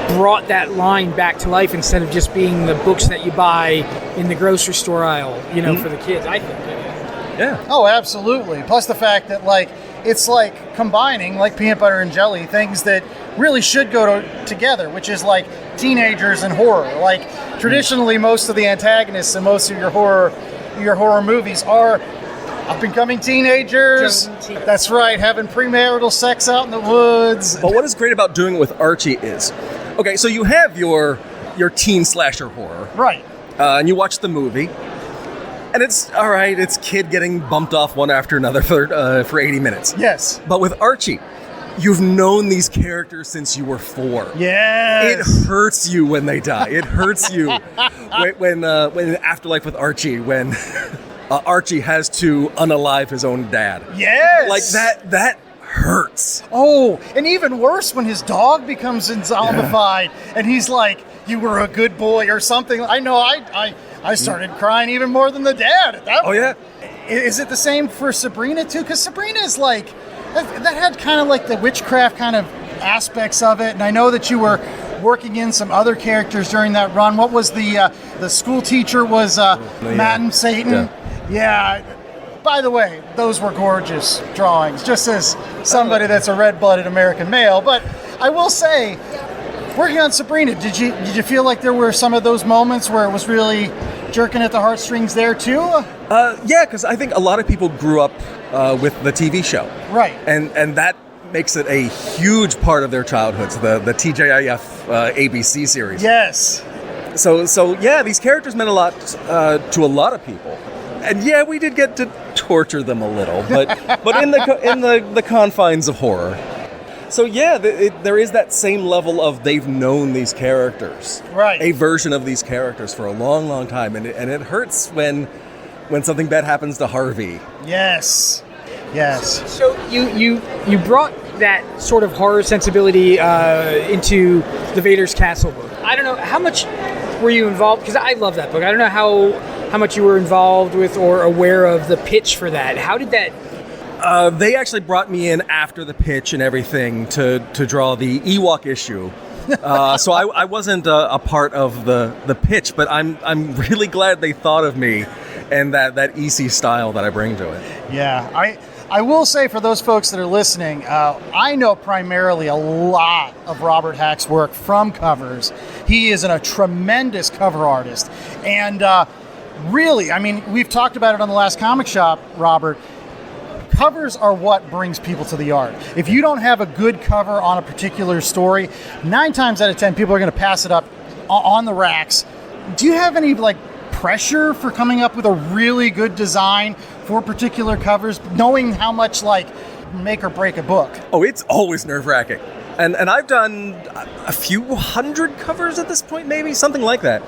brought that line back to life instead of just being the books that you buy in the grocery store aisle, for the kids, I think. Yeah. Oh, absolutely. Plus the fact that, it's like combining, like peanut butter and jelly, things that really should go together, which is like teenagers and horror. Like, traditionally, most of the antagonists in most of your horror movies are up-and-coming teenagers. That's right, having premarital sex out in the woods. But what is great about doing it with Archie is, okay, so you have your teen slasher horror. Right. And you watch the movie, and it's, all right, it's kid getting bumped off one after another for 80 minutes. Yes. But with Archie, you've known these characters since you were 4. Yes. It hurts you when they die. It hurts you when in Afterlife with Archie, when Archie has to unalive his own dad. Yes. Like that hurts. Oh, and even worse when his dog becomes zombified and he's like, you were a good boy or something. I know I started crying even more than the dad at that point. Oh, yeah. Is it the same for Sabrina, too? Because Sabrina is like, that had kind of like the witchcraft kind of aspects of it. And I know that you were working in some other characters during that run. What was the school teacher was Matt and Satan? Yeah. By the way, those were gorgeous drawings, just as somebody that's a red-blooded American male. But I will say, working on Sabrina, did you feel like there were some of those moments where it was really jerking at the heartstrings there too? Yeah, because I think a lot of people grew up with the TV show. Right. And that makes it a huge part of their childhoods, the TJIF ABC series. Yes. So yeah, these characters meant a lot to a lot of people. And yeah, we did get to torture them a little, but in the confines of horror. So yeah, there is that same level of they've known these characters, right? A version of these characters for a long, long time, and it hurts when something bad happens to Harvey. Yes. So you brought that sort of horror sensibility into the Vader's Castle book. I don't know how much were you involved, because I love that book. I don't know how much you were involved with or aware of the pitch for that. How did that? They actually brought me in after the pitch and everything to draw the Ewok issue. So I wasn't a part of the pitch, but I'm really glad they thought of me and that EC style that I bring to it. Yeah, I will say for those folks that are listening, I know primarily a lot of Robert Hack's work from covers. He is a tremendous cover artist. And really, I mean, we've talked about it on the last comic shop, Robert. Covers are what brings people to the art. If you don't have a good cover on a particular story, 9 times out of 10, people are going to pass it up on the racks. Do you have any pressure for coming up with a really good design for particular covers, knowing how much make or break a book? Oh, it's always nerve-wracking. And I've done a few hundred covers at this point, maybe, something like that.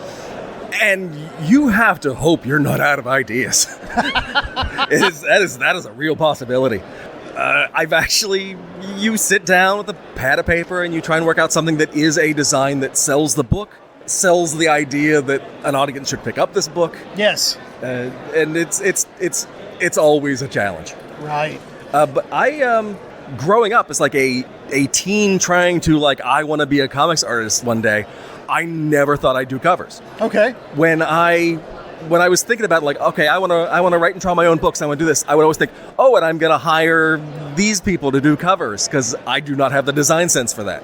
And you have to hope you're not out of ideas. That is a real possibility. You sit down with a pad of paper and you try and work out something that is a design that sells the book, sells the idea that an audience should pick up this book. Yes. And it's always a challenge. Right. But growing up as like a teen trying to like, I want to be a comics artist one day, I never thought I'd do covers. Okay. When I was thinking about like, okay, I want to write and draw my own books, I want to do this, I would always think, oh, and I'm going to hire these people to do covers because I do not have the design sense for that.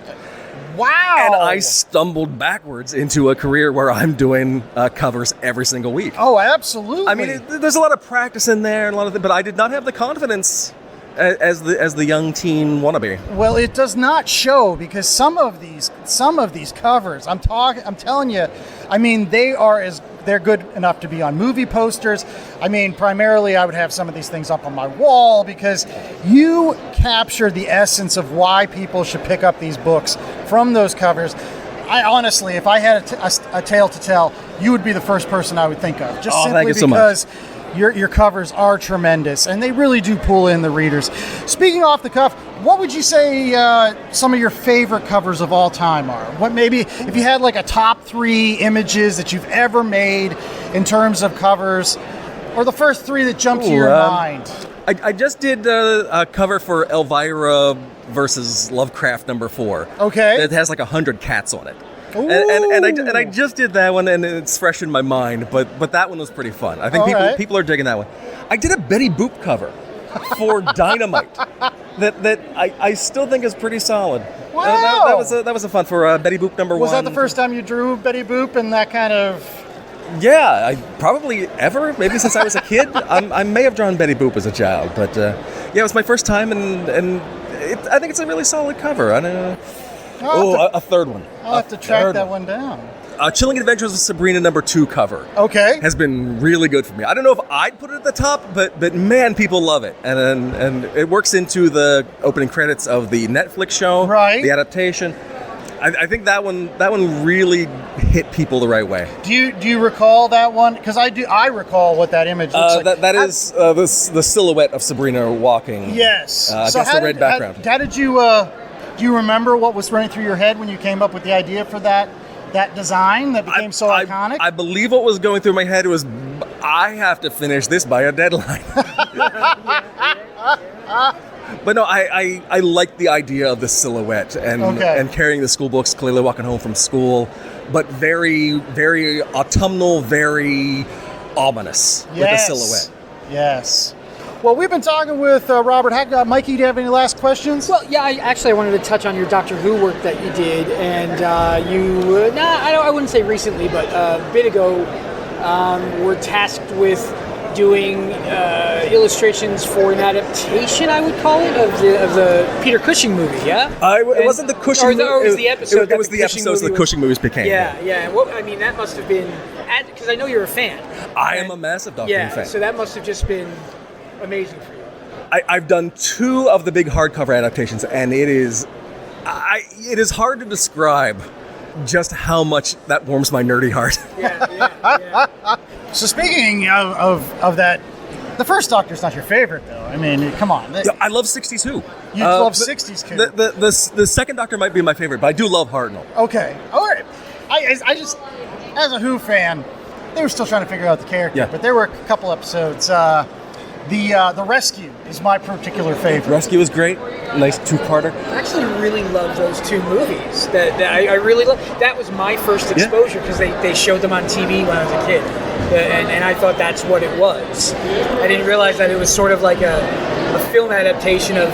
Wow. And I stumbled backwards into a career where I'm doing covers every single week. Oh, absolutely. I mean, there's a lot of practice in there and a lot of but I did not have the confidence as the young teen wannabe. Well, it does not show because some of these covers, I'm telling you, I mean, they're good enough to be on movie posters. I mean, primarily I would have some of these things up on my wall because you capture the essence of why people should pick up these books from those covers. I honestly, if I had a tale to tell, you would be the first person I would think of. Just simply thank you so because your covers are tremendous and they really do pull in the readers. Speaking off the cuff, what would you say some of your favorite covers of all time are? What maybe if you had like a top 3 images that you've ever made in terms of covers, or the first 3 that jump to your mind? I just did a cover for Elvira versus Lovecraft #4. Okay. It has like 100 cats on it. And I just did that one, and it's fresh in my mind. But that one was pretty fun. I think people are digging that one. I did a Betty Boop cover for Dynamite that I still think is pretty solid. Wow. That was a fun for Betty Boop #1. Was that the first time you drew Betty Boop and that kind of? Yeah, I probably ever. Maybe since I was a kid. I may have drawn Betty Boop as a child, but yeah, it was my first time, and I think it's a really solid cover. A third one. I'll have to track that one down. Chilling Adventures of Sabrina #2 cover. Okay. Has been really good for me. I don't know if I'd put it at the top, but man, people love it, and it works into the opening credits of the Netflix show, right? The adaptation. I think that one really hit people the right way. Do you recall that one? Because I do. I recall what that image looks like. That is the silhouette of Sabrina walking. Yes. Against the red background. How did you? Do you remember what was running through your head when you came up with the idea for that design that became so iconic? I believe what was going through my head was, I have to finish this by a deadline. But no, I like the idea of the silhouette and carrying the school books, clearly walking home from school, but very, very autumnal, very ominous with the silhouette. Yes. Well, we've been talking with Robert Hack. Mikey, do you have any last questions? Well, yeah, I wanted to touch on your Doctor Who work that you did, and I wouldn't say recently, but a bit ago, were tasked with doing illustrations for an adaptation, I would call it, of the Peter Cushing movie. Yeah, it wasn't the Cushing movie. Or it was the episode. It was the episodes the Cushing movies became. Yeah. Well, I mean, that must have been because I know you're a fan. I am a massive Doctor Who fan. Yeah, so that must have just been amazing for you. I've done 2 of the big hardcover adaptations, and it is hard to describe just how much that warms my nerdy heart. Yeah. So speaking of that, the first Doctor's not your favorite, though. I mean, come on. I love 60s Who. You love 60s Who. The second Doctor might be my favorite, but I do love Hartnell. Okay. All right. I just, as a Who fan, they were still trying to figure out the character, but there were a couple episodes. The Rescue is my particular favorite. Rescue is great. Nice 2-parter. I actually really love those 2 movies. That I really love. That was my first exposure because they showed them on TV when I was a kid, and I thought that's what it was. I didn't realize that it was sort of like a film adaptation of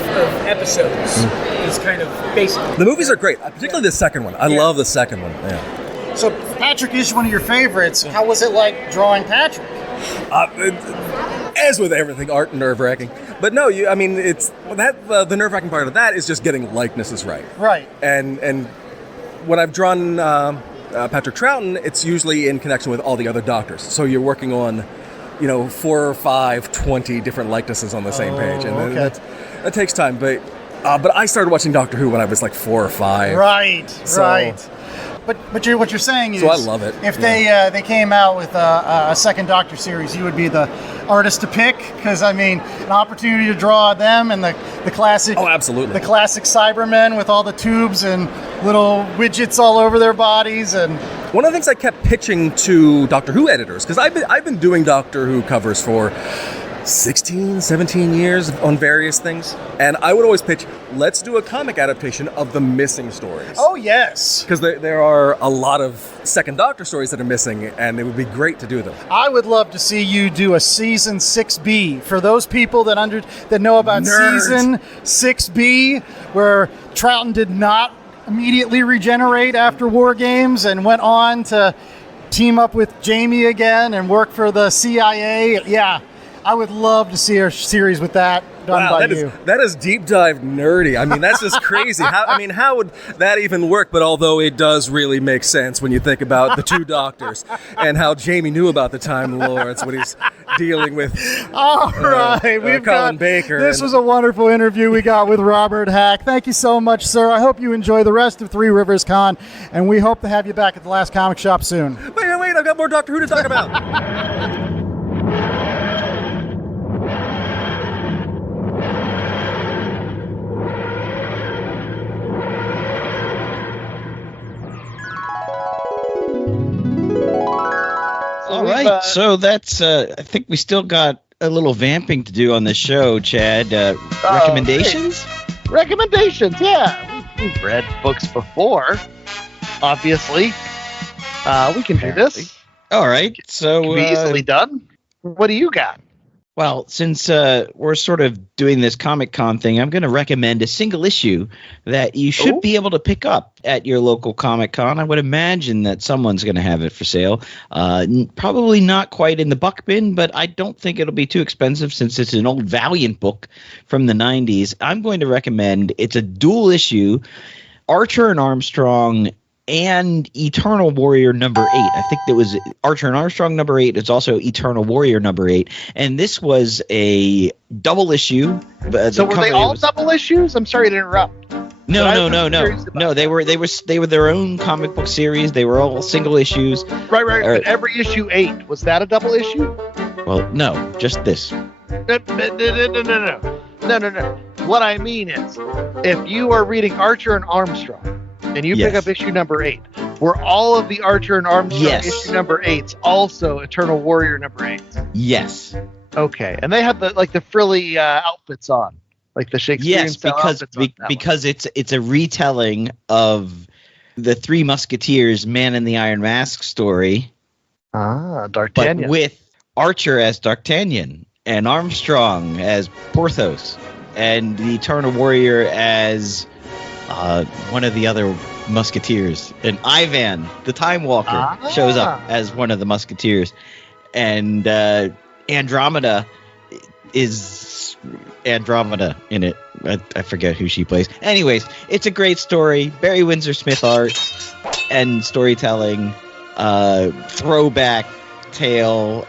episodes. It's kind of basic. The movies are great, particularly the second one. I love the second one. Yeah. So Patrick is one of your favorites. How was it like drawing Patrick? As with everything, art nerve-wracking. But no, it's that the nerve-wracking part of that is just getting likenesses right. Right. And when I've drawn Patrick Troughton, it's usually in connection with all the other Doctors. So you're working on, 4 or 5, 20 different likenesses on the same page, and that takes time. But I started watching Doctor Who when I was like 4 or 5. Right. But what you're saying is, so I love it. If they came out with a second Doctor series, you would be the artist to pick, because I mean, an opportunity to draw them and the classic. Oh, absolutely. The classic Cybermen with all the tubes and little widgets all over their bodies, and one of the things I kept pitching to Doctor Who editors, because I've been doing Doctor Who covers for 16, 17 years on various things. And I would always pitch, let's do a comic adaptation of the missing stories. Oh, yes. Because there are a lot of Second Doctor stories that are missing, and it would be great to do them. I would love to see you do a season 6B for those people that know about Nerds. season 6B, where Troughton did not immediately regenerate after War Games and went on to team up with Jamie again and work for the CIA. Yeah, I would love to see a series with that done by you. That is deep dive nerdy. I mean, that's just crazy. How would that even work? But although it does really make sense when you think about the two doctors and how Jamie knew about the Time Lords when he's dealing with all right, we've Colin got Baker. This was a wonderful interview we got with Robert Hack. Thank you so much, sir. I hope you enjoy the rest of Three Rivers Con, and we hope to have you back at the Last Comic Shop soon. Wait, I've got more Doctor Who to talk about. All right, so that's. I think we still got a little vamping to do on the show, Chad. Recommendations? Hey. Recommendations, yeah. We've read books before, obviously. We can do this. All right, so can be easily done. What do you got? Well, since we're sort of doing this Comic Con thing, I'm going to recommend a single issue that you should be able to pick up at your local Comic Con. I would imagine that someone's going to have it for sale. Probably not quite in the buck bin, but I don't think it'll be too expensive since it's an old Valiant book from the 90s. I'm going to recommend, it's a dual issue, Archer and Armstrong and Eternal Warrior number 8. I think there was Archer and Armstrong number 8. It's also Eternal Warrior number 8. And this was a double issue. So were they all double issues? I'm sorry to interrupt. No. No, they were their own comic book series. They were all single issues. Right. But every issue 8, was that a double issue? Well, no, just this. No. What I mean is, if you are reading Archer and Armstrong, and you pick up issue number 8, were all of the Archer and Armstrong issue number 8s also Eternal Warrior number 8s? Yes. Okay, and they have the frilly outfits on, like the Shakespearean because it's a retelling of the Three Musketeers Man in the Iron Mask story. D'Artagnan. But with Archer as D'Artagnan and Armstrong as Porthos and the Eternal Warrior as one of the other Musketeers, and Ivan, the Time Walker, shows up as one of the Musketeers, and Andromeda is Andromeda in it. I forget who she plays. Anyways, it's a great story. Barry Windsor Smith art and storytelling, throwback tale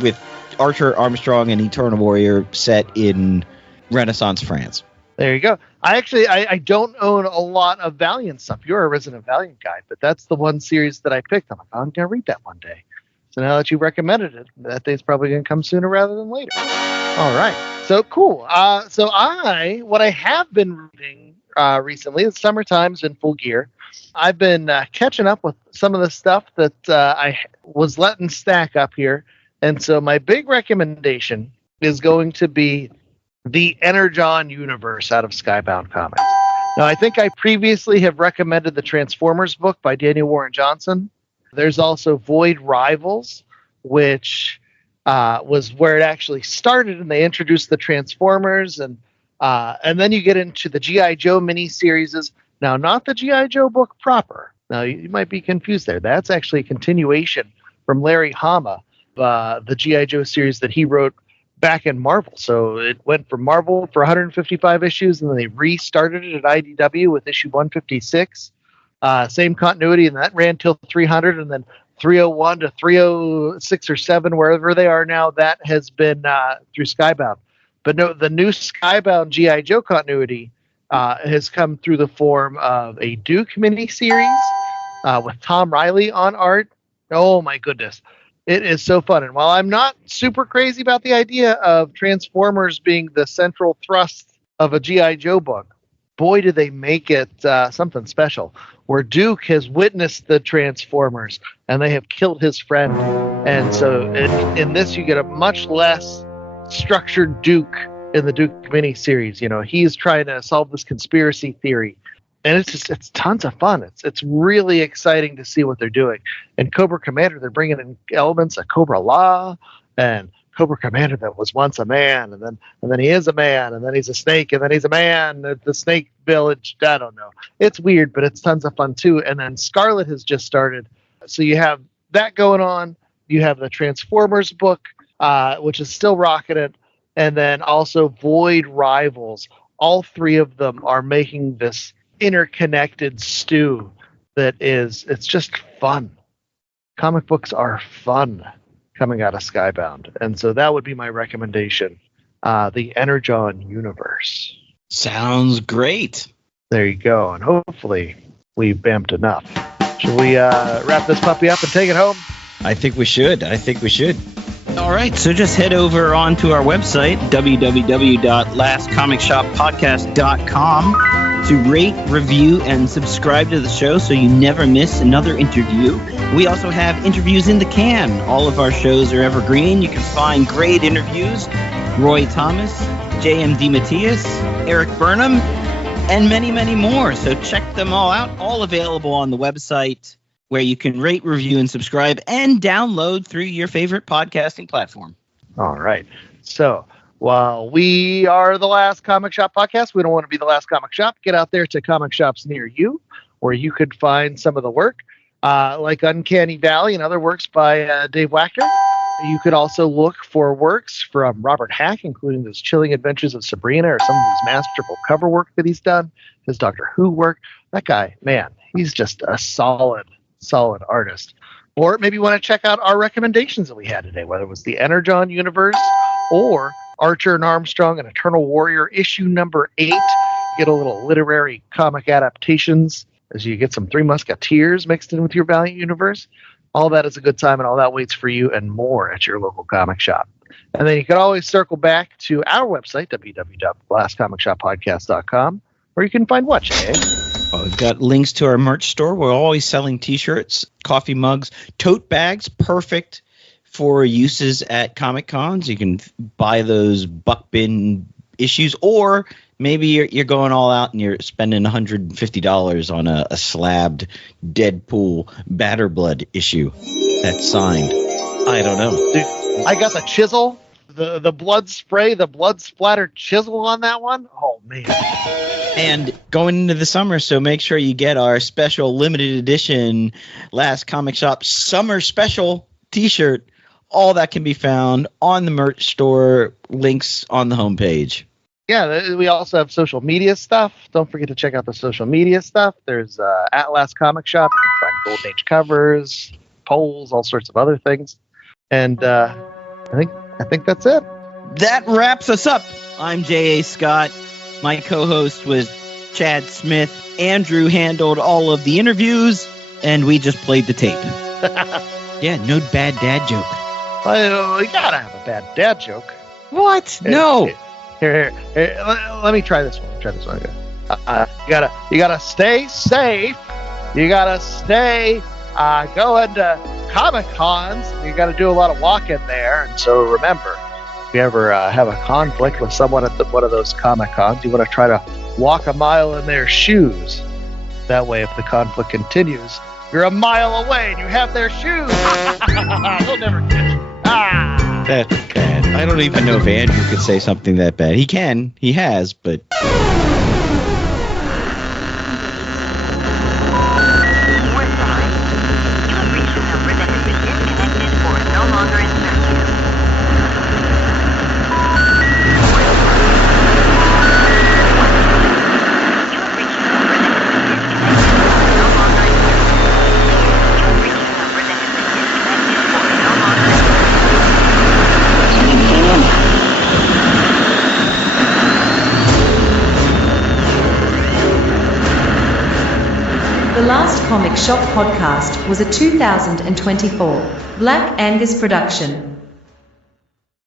with Archer, Armstrong, and Eternal Warrior set in Renaissance France. There you go. I don't own a lot of Valiant stuff. You're a resident Valiant guy, but that's the one series that I picked. I'm like, I'm going to read that one day. So now that you recommended it, that day's probably going to come sooner rather than later. All right. So cool. What I have been reading recently, the summertime's in full gear. I've been catching up with some of the stuff that I was letting stack up here. And so my big recommendation is going to be the Energon universe out of Skybound Comics. Now, I think I previously have recommended the Transformers book by Daniel Warren Johnson. There's also Void Rivals, which was where it actually started, and they introduced the Transformers, and then you get into the G.I. Joe miniseries. Now, not the G.I. Joe book proper. Now, you might be confused there. That's actually a continuation from Larry Hama, the G.I. Joe series that he wrote back in Marvel. So it went from Marvel for 155 issues, and then they restarted it at IDW with issue 156. Same continuity, and that ran till 300, and then 301 to 306 or 7, wherever they are now, that has been through Skybound. But no, the new Skybound G.I. Joe continuity has come through the form of a Duke miniseries with Tom Riley on art. Oh my goodness. It is so fun. And while I'm not super crazy about the idea of Transformers being the central thrust of a G.I. Joe book, boy, did they make it something special, where Duke has witnessed the Transformers and they have killed his friend. And so in this, you get a much less structured Duke in the Duke miniseries. You know, he's trying to solve this conspiracy theory, and it's tons of fun. It's really exciting to see what they're doing. And Cobra Commander, they're bringing in elements of Cobra Law and Cobra Commander that was once a man, and then he is a man, and then he's a snake, and then he's a man. The Snake Village, I don't know. It's weird, but it's tons of fun too. And then Scarlet has just started, so you have that going on. You have the Transformers book, which is still rocking it, and then also Void Rivals. All three of them are making this interconnected stew it's just fun. Comic books are fun coming out of Skybound, and so that would be my recommendation. The Energon universe. Sounds great. There you go, and hopefully we bamped enough. Should we wrap this puppy up and take it home? I think we should. All right, so just head over onto our website, www.lastcomicshoppodcast.com, to rate, review, and subscribe to the show so you never miss another interview. We also have interviews in the can. All of our shows are evergreen. You can find great interviews. Roy Thomas, JMD Matthias, Eric Burnham, and many, many more. So check them all out. All available on the website, where you can rate, review, and subscribe and download through your favorite podcasting platform. All right. So while we are the Last Comic Shop podcast, we don't want to be the last comic shop. Get out there to comic shops near you, where you could find some of the work, like Uncanny Valley and other works by Dave Wachter. You could also look for works from Robert Hack, including those Chilling Adventures of Sabrina or some of his masterful cover work that he's done, his Doctor Who work. That guy, man, he's just a solid artist. Or maybe you want to check out our recommendations that we had today, whether it was the Energon universe or Archer and Armstrong and Eternal Warrior issue number 8. Get a little literary comic adaptations as you get some Three Musketeers mixed in with your Valiant universe. All that is a good time, and all that waits for you and more at your local comic shop. And then you can always circle back to our website, www.lastcomicshoppodcast.com, where you can find what, Jay? Well, we've got links to our merch store. We're always selling T-shirts, coffee mugs, tote bags, perfect for uses at Comic Cons. You can buy those buck bin issues, or maybe you're going all out and you're spending $150 on a slabbed Deadpool Batterblood issue that's signed. I don't know. Dude, I got the chisel, the blood spray, the blood splattered chisel on that one. Oh, man. And going into the summer, so make sure you get our special limited edition Last Comic Shop Summer Special T-shirt. All that can be found on the merch store, links on the homepage. Yeah, we also have social media stuff. Don't forget to check out the social media stuff. There's at Last Comic Shop. You can find Golden Age covers, polls, all sorts of other things. And I think that's it. That wraps us up. I'm J.A. Scott. My co-host was Chad Smith. Andrew handled all of the interviews, and we just played the tape. Yeah, no bad dad joke. Well, you gotta have a bad dad joke. What? No. Here. Let me try this one. You gotta stay safe. You gotta stay going to Comic Cons. You gotta do a lot of walking there. And so remember, if you ever have a conflict with someone at one of those Comic Cons, you want to try to walk a mile in their shoes. That way, if the conflict continues, you're a mile away and you have their shoes. They'll never catch you. That's bad. I don't even know if Andrew could say something that bad. He can. He has, but... The Last Comic Shop podcast was a 2024 Black Angus production.